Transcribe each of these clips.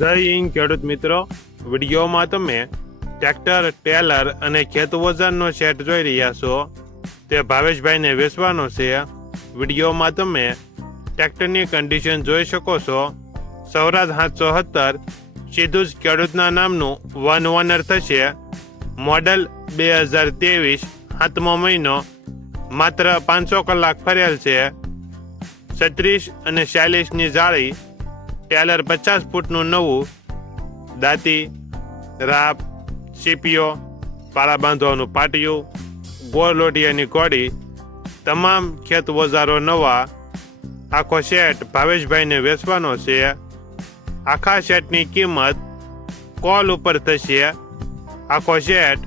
જય હિન્દ ખેડૂત મિત્રો, વિડીયોમાં તમે ટ્રેક્ટર, ટેલર અને ખેત ઓજારનો સેટ જોઈ રહ્યા છો. તે ભાવેશભાઈને વેચવાનો છે. વિડીયોમાં તમે ટ્રેક્ટરની કન્ડિશન જોઈ શકો છો. સૌરાજ 770 સીધું જ ખેડૂતના નામનું વન ઓનર થશે. મોડલ 2023, 7મો મહિનો, માત્ર 500 કલાક ફરેલ છે. 36 અને 46ની જાળી, ટેલર 50 ફૂટનું નવું, દાંતી, રાપ, સીપીઓ, પાળા બાંધવાનું પાટિયું, ગોળ લોઢિયાની કોડી, તમામ ખેત ઓજારો નવા. આખો સેટ ભાવેશભાઈને વેચવાનો છે. આખા સેટની કિંમત કોલ ઉપર થશે. આખો સેટ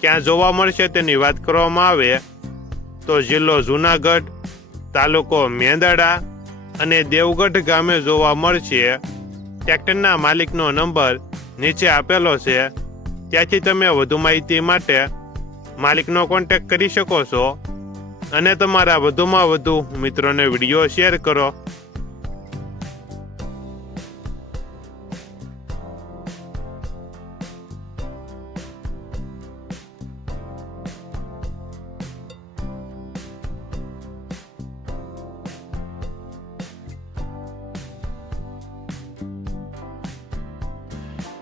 ક્યાં જોવા મળશે તેની વાત કરવામાં આવે તો જિલ્લો જુનાગઢ, તાલુકો મેંદરડા અને દેવગઢ ગામે જોવા મળશે. ટ્રેક્ટરના માલિકનો નંબર નીચે આપેલો છે, ત્યાંથી તમે વધુ માહિતી માટે માલિકનો કોન્ટેક્ટ કરી શકો છો અને તમારા વધુમાં વધુ મિત્રોને વિડીયો શેર કરો.